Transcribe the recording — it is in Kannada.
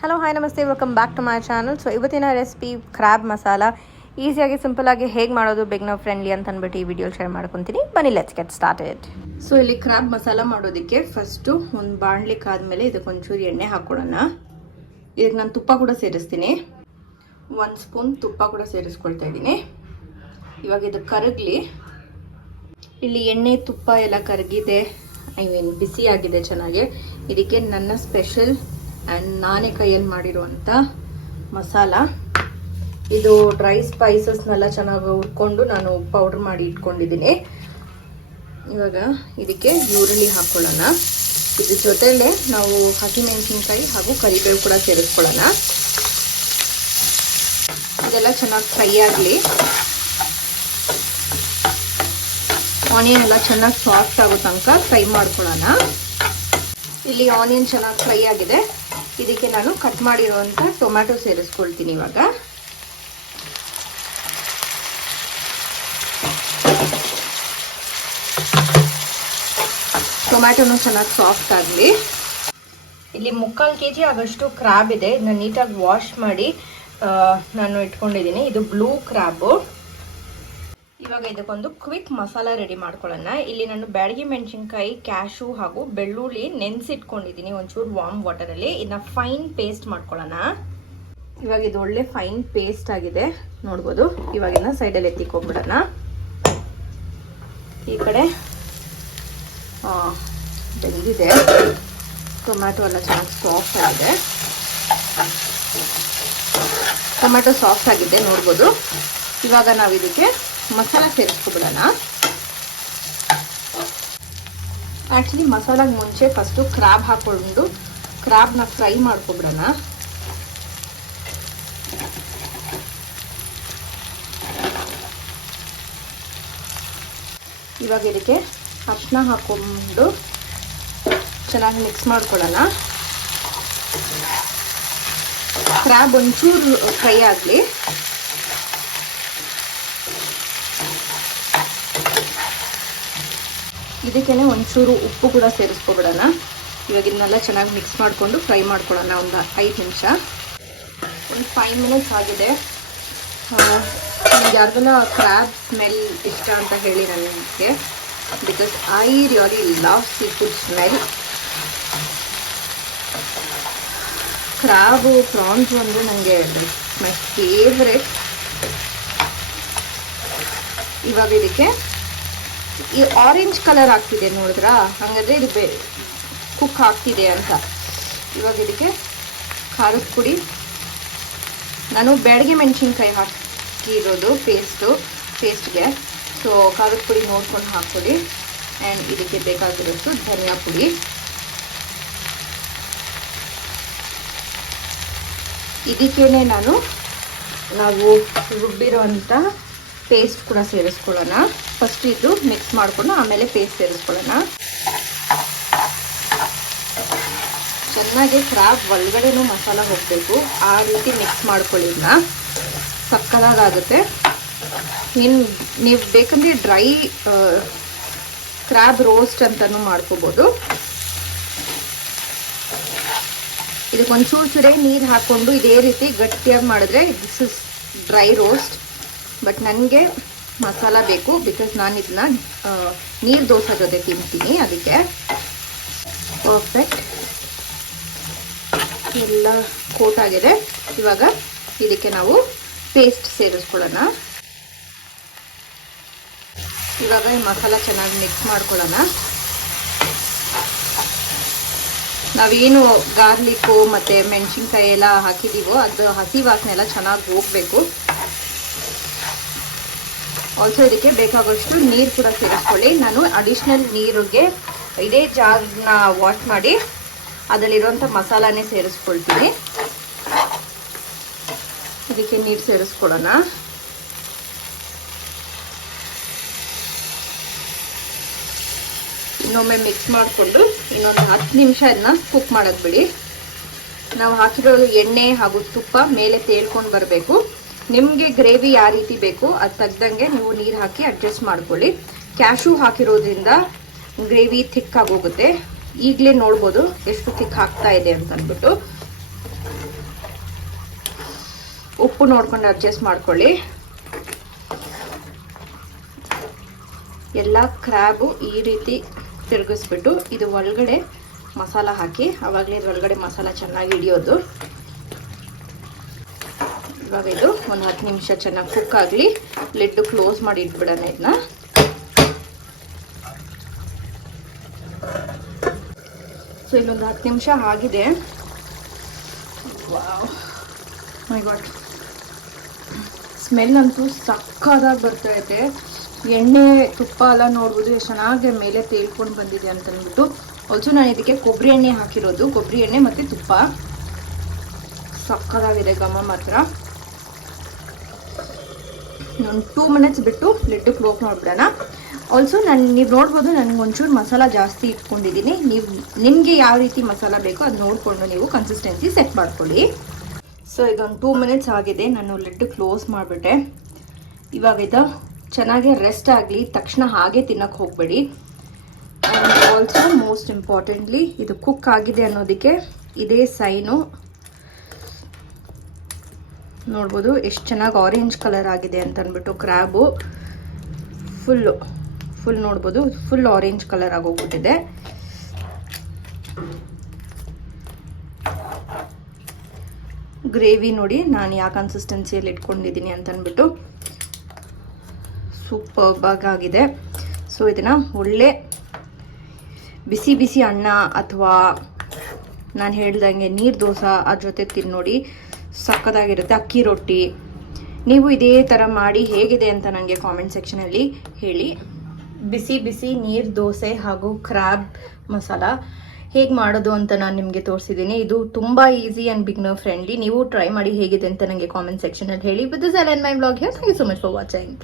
ಹಲೋ ಹಾಯ್ ನಮಸ್ತೆ, welcome back to my channel. So ಇವತ್ತಿನ ರೆಸಿಪಿ ಕ್ರ್ಯಾಬ್ ಮಸಾಲ ಈಸಿಯಾಗಿ ಸಿಂಪಲಾಗಿ ಹೇಗೆ ಮಾಡೋದು ಬಿಗ್ನರ್ ಫ್ರೆಂಡ್ಲಿ ಅಂತ ಅಂದ್ಬಿಟ್ಟು ಈ ವಿಡಿಯೋ ಶೇರ್ ಮಾಡ್ಕೊತೀನಿ. ಬನ್ನಿ ಲೆಟ್ಸ್ ಗೆಟ್ ಸ್ಟಾರ್ಟೆಡ್. ಸೊ ಇಲ್ಲಿ ಕ್ರ್ಯಾಬ್ ಮಸಾಲ ಮಾಡೋದಕ್ಕೆ ಫಸ್ಟು ಒಂದು ಬಾಣಲಿ ಕಾದ್ಮೇಲೆ ಇದಕ್ಕೆ ಒಂಚೂರು ಎಣ್ಣೆ ಹಾಕೊಳ್ಳೋಣ. ಇದಕ್ಕೆ ನಾನು ತುಪ್ಪ ಕೂಡ ಸೇರಿಸ್ತೀನಿ. 1 ಸ್ಪೂನ್ ತುಪ್ಪ ಕೂಡ ಸೇರಿಸ್ಕೊಳ್ತಾ ಇದ್ದೀನಿ. ಇವಾಗ ಇದು ಕರಗಲಿ. ಇಲ್ಲಿ ಎಣ್ಣೆ ತುಪ್ಪ ಎಲ್ಲ ಕರಗಿದೆ, ಬಿಸಿ ಆಗಿದೆ ಚೆನ್ನಾಗಿ. ಇದಕ್ಕೆ ನನ್ನ ಸ್ಪೆಷಲ್ ಆ್ಯಂಡ್ ನಾನೇ ಕೈಯಲ್ಲಿ ಮಾಡಿರುವಂಥ ಮಸಾಲ. ಇದು ಡ್ರೈ ಸ್ಪೈಸಸ್ನೆಲ್ಲ ಚೆನ್ನಾಗಿ ಹುರ್ಕೊಂಡು ನಾನು ಪೌಡ್ರ್ ಮಾಡಿ ಇಟ್ಕೊಂಡಿದ್ದೀನಿ. ಇವಾಗ ಇದಕ್ಕೆ ಈರುಳ್ಳಿ ಹಾಕ್ಕೊಳ್ಳೋಣ. ಇದ್ರ ಜೊತೆಲೇ ನಾವು ಹಸಿಮೆಣಸಿನ್ಕಾಯಿ ಹಾಗೂ ಕರಿಬೇವು ಕೂಡ ಸೇರಿಸ್ಕೊಳ್ಳೋಣ. ಇದೆಲ್ಲ ಚೆನ್ನಾಗಿ ಫ್ರೈ ಆಗಲಿ. ಆನಿಯನ್ ಎಲ್ಲ ಚೆನ್ನಾಗಿ ಸಾಫ್ಟ್ ಆಗೋ ತನಕ ಫ್ರೈ ಮಾಡ್ಕೊಳ್ಳೋಣ. ಇಲ್ಲಿ ಆನಿಯನ್ ಚೆನ್ನಾಗಿ ಫ್ರೈ ಆಗಿದೆ. ಇದಕ್ಕೆ ನಾನು ಕಟ್ ಮಾಡಿರುವಂಥ ಟೊಮ್ಯಾಟೊ ಸೇರಿಸ್ಕೊಳ್ತೀನಿ. ಇವಾಗ ಟೊಮ್ಯಾಟೊನು ಚೆನ್ನಾಗಿ ಸಾಫ್ಟ್ ಆಗಲಿ. ಇಲ್ಲಿ 3/4 kg ಆಗಷ್ಟು ಕ್ರ್ಯಾಬ್ ಇದೆ. ಇದನ್ನ ನೀಟಾಗಿ ವಾಶ್ ಮಾಡಿ ನಾನು ಇಟ್ಕೊಂಡಿದ್ದೀನಿ. ಇದು ಬ್ಲೂ ಕ್ರ್ಯಾಬು. ಇವಾಗ ಇದಕ್ಕೊಂದು ಕ್ವಿಕ್ ಮಸಾಲ ರೆಡಿ ಮಾಡ್ಕೊಳ್ಳೋಣ. ಇಲ್ಲಿ ನಾನು ಬ್ಯಾಡಗಿ ಮೆಣಸಿನ್ಕಾಯಿ, ಕ್ಯಾಶು ಹಾಗೂ ಬೆಳ್ಳುಳ್ಳಿ ನೆನೆಸಿಟ್ಕೊಂಡಿದ್ದೀನಿ ಒಂಚೂರು ವಾರ್ಮ್ ವಾಟರಲ್ಲಿ. ಇದನ್ನ ಫೈನ್ ಪೇಸ್ಟ್ ಮಾಡ್ಕೊಳ್ಳೋಣ. ಇವಾಗ ಇದು ಒಳ್ಳೆ ಫೈನ್ ಪೇಸ್ಟ್ ಆಗಿದೆ ನೋಡ್ಬೋದು. ಇವಾಗ ಇದನ್ನ ಸೈಡಲ್ಲಿ ಎತ್ತಿಕೊಂಡ್ಬಿಡೋಣ. ಈ ಕಡೆ ಬೆಂದಿದೆ. ಟೊಮ್ಯಾಟೊ ಎಲ್ಲ ಚೆನ್ನಾಗಿ ಸಾಫ್ಟ್ ಆಗಿದೆ. ಟೊಮ್ಯಾಟೊ ಸಾಫ್ಟ್ ಆಗಿದೆ ನೋಡ್ಬೋದು. ಇವಾಗ ನಾವು ಇದಕ್ಕೆ ಮಸಾಲ ಸೇರಿಸ್ಕೊಬಿಡೋಣ. ಆ್ಯಕ್ಚುಲಿ ಮಸಾಲಾಗೆ ಮುಂಚೆ ಫಸ್ಟು ಕ್ರ್ಯಾಬ್ ಹಾಕ್ಕೊಂಡು ಕ್ರ್ಯಾಬ್ನ ಫ್ರೈ ಮಾಡ್ಕೊಬಿಡೋಣ. ಇವಾಗ ಇದಕ್ಕೆ ಅರಿಶಿನ ಹಾಕ್ಕೊಂಡು ಚೆನ್ನಾಗಿ ಮಿಕ್ಸ್ ಮಾಡ್ಕೊಳ್ಳೋಣ. ಕ್ರ್ಯಾಬ್ ಒಂಚೂರು ಫ್ರೈ ಆಗಲಿ. ಇದಕ್ಕೇನೆ ಒಂಚೂರು ಉಪ್ಪು ಕೂಡ ಸೇರಿಸ್ಕೊಬಿಡೋಣ. ಇವಾಗ ಇದನ್ನೆಲ್ಲ ಚೆನ್ನಾಗಿ ಮಿಕ್ಸ್ ಮಾಡಿಕೊಂಡು ಫ್ರೈ ಮಾಡ್ಕೊಳ್ಳೋಣ. ಒಂದು 5 ನಿಮಿಷ, ಒಂದು 5 ಮಿನಿಟ್ಸ್ ಆಗಿದೆ. ನಿಮ್ಗೆ ಯಾರಿಗೆಲ್ಲ ಕ್ರ್ಯಾಬ್ ಸ್ಮೆಲ್ ಇಷ್ಟ ಅಂತ ಹೇಳಿ ನನಗೆ, because I really love seafood smell. Crab, prawns ಅಂದರೆ ನನಗೆ ಮೈ ಫೇವ್ರೆಟ್. ಇವಾಗ ಇದಕ್ಕೆ ಈ ಆರೆಂಜ್ ಕಲರ್ ಆಗ್ತಿದೆ ನೋಡಿದ್ರಾ, ಹಾಗಾದರೆ ಇದು ಕುಕ್ ಆಗ್ತಿದೆ ಅಂತ. ಇವಾಗ ಇದಕ್ಕೆ ಖಾರದ ಪುಡಿ, ನಾನು ಬ್ಯಾಡಗಿ ಮೆಣಸಿನ್ಕಾಯಿ ಹಾಕಿರೋದು ಪೇಸ್ಟ್ಗೆ. ಸೊ ಖಾರದ ಪುಡಿ ನೋಡ್ಕೊಂಡು ಹಾಕ್ಕೊಳ್ಳಿ. ಆ್ಯಂಡ್ ಇದಕ್ಕೆ ಬೇಕಾಗಿರೋದು ಧನಿಯಾ ಪುಡಿ. ಇದಕ್ಕೇನೆ ನಾವು ರುಬ್ಬಿರೋಂಥ ಪೇಸ್ಟ್ ಕೂಡ ಸೇರಿಸ್ಕೊಳ್ಳೋಣ. ಫಸ್ಟ್ ಇದು ಮಿಕ್ಸ್ ಮಾಡಿಕೊಂಡು ಆಮೇಲೆ ಪೇಸ್ಟ್ ಸೇರಿಸ್ಕೊಳ್ಳೋಣ. ಚೆನ್ನಾಗಿ ಕ್ರ್ಯಾಬ್ ಒಳಗಡೆನೂ ಮಸಾಲ ಹೋಗಬೇಕು, ಆ ರೀತಿ ಮಿಕ್ಸ್ ಮಾಡ್ಕೊಳ್ಳಿ. ಇದನ್ನ ಸಕ್ಕತ್ತಾಗುತ್ತೆ. ನೀವು ಬೇಕಂದರೆ ಡ್ರೈ ಕ್ರ್ಯಾಬ್ ರೋಸ್ಟ್ ಅಂತಲೂ ಮಾಡ್ಕೋಬೋದು. ಇದಕ್ಕೊಂಚೂರು ನೀರು ಹಾಕ್ಕೊಂಡು ಇದೇ ರೀತಿ ಗಟ್ಟಿಯಾಗಿ ಮಾಡಿದ್ರೆ this is dry roast. But ನನಗೆ ಮಸಾಲ ಬೇಕು, ಬಿಕಾಸ್ ನಾನು ಇದನ್ನ ನೀರು ದೋಸೆ ಜೊತೆ ತಿಂತೀನಿ. ಅದಕ್ಕೆ ಪರ್ಫೆಕ್ಟ್ ಎಲ್ಲ ಕೋಟ್ ಆಗಿದೆ. ಇವಾಗ ಇದಕ್ಕೆ ನಾವು ಪೇಸ್ಟ್ ಸೇರಿಸ್ಕೊಳ್ಳೋಣ. ಇವಾಗ ಈ ಮಸಾಲ ಚೆನ್ನಾಗಿ ಮಿಕ್ಸ್ ಮಾಡ್ಕೊಳ್ಳೋಣ. ನಾವೇನು ಗಾರ್ಲಿಕ್ಕು ಮತ್ತು ಮೆಣಸಿನ್ಕಾಯಿ ಎಲ್ಲ ಹಾಕಿದ್ದೀವೋ ಅದು ಹಸಿ ವಾಸನೆ ಎಲ್ಲ ಚೆನ್ನಾಗಿ ಹೋಗಬೇಕು. ಆಲ್ಸೋ ಇದಕ್ಕೆ ಬೇಕಾಗೋಷ್ಟು ನೀರು ಕೂಡ ಸೇರಿಸ್ಕೊಳ್ಳಿ. ನಾನು ಅಡಿಷ್ನಲ್ ನೀರಿಗೆ ಇದೇ ಜಾರ್ನ ವಾಶ್ ಮಾಡಿ ಅದರಲ್ಲಿರುವಂಥ ಮಸಾಲಾನೇ ಸೇರಿಸ್ಕೊಳ್ತೀನಿ. ಇದಕ್ಕೆ ನೀರು ಸೇರಿಸ್ಕೊಳ್ಳೋಣ. ಇನ್ನೊಮ್ಮೆ ಮಿಕ್ಸ್ ಮಾಡಿಕೊಂಡು ಇನ್ನೊಂದು 10 ನಿಮಿಷ ಇದನ್ನ ಕುಕ್ ಮಾಡೋದು ಬಿಡಿ. ನಾವು ಹಾಕಿರೋದು ಎಣ್ಣೆ ಹಾಗೂ ತುಪ್ಪ ಮೇಲೆ ತೇಳ್ಕೊಂಡು ಬರಬೇಕು. ನಿಮಗೆ ಗ್ರೇವಿ ಯಾವ ರೀತಿ ಬೇಕು ಅದು ತಗ್ದಂಗೆ ನೀವು ನೀರು ಹಾಕಿ ಅಡ್ಜಸ್ಟ್ ಮಾಡ್ಕೊಳ್ಳಿ. ಕ್ಯಾಶು ಹಾಕಿರೋದ್ರಿಂದ ಗ್ರೇವಿ ಥಿಕ್ ಆಗೋಗುತ್ತೆ. ಈಗಲೇ ನೋಡ್ಬೋದು ಎಷ್ಟು ಥಿಕ್ ಆಗ್ತಾ ಇದೆ ಅಂತ ಅಂದ್ಬಿಟ್ಟು. ಉಪ್ಪು ನೋಡ್ಕೊಂಡು ಅಡ್ಜಸ್ಟ್ ಮಾಡ್ಕೊಳ್ಳಿ. ಎಲ್ಲ ಕ್ರ್ಯಾಬು ಈ ರೀತಿ ತಿರುಗಿಸ್ಬಿಟ್ಟು ಇದು ಒಳಗಡೆ ಮಸಾಲ ಹಾಕಿ, ಆವಾಗಲೇ ಇದ್ರೊಳಗಡೆ ಮಸಾಲ ಚೆನ್ನಾಗಿ ಹಿಡಿಯೋದು. ಇವಾಗ ಇದು ಒಂದು 10 ನಿಮಿಷ ಚೆನ್ನಾಗಿ ಕುಕ್ ಆಗಲಿ. ಲಿಡ್ ಕ್ಲೋಸ್ ಮಾಡಿ ಇಟ್ಬಿಡೋಣ ಇದನ್ನ. ಸೊ ಇಲ್ಲೊಂದು 10 ನಿಮಿಷ ಆಗಿದೆ. ವಾವ್ ಮೈ ಗಾಡ್, ಸ್ಮೆಲ್ ಅಂತೂ ಸಕ್ಕದಾಗಿ ಬರ್ತಾ ಇದೆ. ಎಣ್ಣೆ ತುಪ್ಪ ಎಲ್ಲ ನೋಡ್ಬೋದು ಎಷ್ಟು ಚೆನ್ನಾಗಿ ಮೇಲೆ ತೇಲ್ಕೊಂಡು ಬಂದಿದೆ ಅಂತ ಅಂದ್ಬಿಟ್ಟು. ಆಲ್ಸೋ ನಾನು ಇದಕ್ಕೆ ಕೊಬ್ಬರಿ ಎಣ್ಣೆ ಹಾಕಿರೋದು, ಕೊಬ್ಬರಿ ಎಣ್ಣೆ ಮತ್ತು ತುಪ್ಪ. ಸಕ್ಕದಾಗಿದೆ ಘಮ ಮಾತ್ರ. ಒಂದು 2 ಮಿನಿಟ್ಸ್ ಬಿಟ್ಟು ಲಿಡ್ ಕ್ಲೋಸ್ ಮಾಡಿಬಿಡೋಣ. ಆಲ್ಸೋ ನೀವು ನೋಡ್ಬೋದು ನನಗೆ ಒಂಚೂರು ಮಸಾಲ ಜಾಸ್ತಿ ಇಟ್ಕೊಂಡಿದ್ದೀನಿ. ನಿಮಗೆ ಯಾವ ರೀತಿ ಮಸಾಲ ಬೇಕೋ ಅದು ನೋಡಿಕೊಂಡು ನೀವು ಕನ್ಸಿಸ್ಟೆನ್ಸಿ ಸೆಟ್ ಮಾಡ್ಕೊಳ್ಳಿ. ಸೊ ಇದೊಂದು 2 ಮಿನಿಟ್ಸ್ ಆಗಿದೆ, ನಾನು ಲಿಡ್ ಕ್ಲೋಸ್ ಮಾಡಿಬಿಟ್ಟೆ. ಇವಾಗ ಇದು ಚೆನ್ನಾಗಿ ರೆಸ್ಟ್ ಆಗಲಿ, ತಕ್ಷಣ ಹಾಗೆ ತಿನ್ನಕ್ಕೆ ಹೋಗಬೇಡಿ. ಆ್ಯಂಡ್ ಆಲ್ಸೋ ಮೋಸ್ಟ್ ಇಂಪಾರ್ಟೆಂಟ್ಲಿ ಇದು ಕುಕ್ ಆಗಿದೆ ಅನ್ನೋದಕ್ಕೆ ಇದೇ ಸೈನು. ನೋಡ್ಬೋದು ಎಷ್ಟು ಚೆನ್ನಾಗಿ ಆರೆಂಜ್ ಕಲರ್ ಆಗಿದೆ ಅಂತ ಅಂದ್ಬಿಟ್ಟು. ಕ್ರ್ಯಾಬು ಫುಲ್ ನೋಡ್ಬೋದು, ಫುಲ್ ಆರೆಂಜ್ ಕಲರ್ ಆಗೋಗ್ಬಿಟ್ಟಿದೆ. ಗ್ರೇವಿ ನೋಡಿ ನಾನು ಯಾವ ಕನ್ಸಿಸ್ಟೆನ್ಸಿಯಲ್ಲಿ ಇಟ್ಕೊಂಡಿದ್ದೀನಿ ಅಂತ ಅಂದ್ಬಿಟ್ಟು. ಸೂಪರ್ಬ್ ಆಗಿದೆ. ಸೊ ಇದನ್ನು ಒಳ್ಳೆ ಬಿಸಿ ಬಿಸಿ ಅನ್ನ ಅಥವಾ ನಾನು ಹೇಳ್ದಂಗೆ ನೀರು ದೋಸೆ ಅದ್ರ ಜೊತೆ ತಿನ್ನೋಡಿ, ಸಕ್ಕದಾಗಿರುತ್ತೆ. ಅಕ್ಕಿ ರೊಟ್ಟಿ ನೀವು ಇದೇ ಥರ ಮಾಡಿ ಹೇಗಿದೆ ಅಂತ ನನಗೆ ಕಾಮೆಂಟ್ ಸೆಕ್ಷನಲ್ಲಿ ಹೇಳಿ. ಬಿಸಿ ಬಿಸಿ ನೀರು ದೋಸೆ ಹಾಗೂ ಕ್ರ್ಯಾಬ್ ಮಸಾಲ ಹೇಗೆ ಮಾಡೋದು ಅಂತ ನಾನು ನಿಮಗೆ ತೋರಿಸಿದ್ದೀನಿ. ಇದು ತುಂಬ ಈಸಿ ಆ್ಯಂಡ್ ಬಿಗ್ನರ್ ಫ್ರೆಂಡ್ಲಿ. ನೀವು ಟ್ರೈ ಮಾಡಿ ಹೇಗಿದೆ ಅಂತ ನನಗೆ ಕಾಮೆಂಟ್ ಸೆಕ್ಷನಲ್ಲಿ ಹೇಳಿ. With this I end my vlog here. Thank you so much for watching.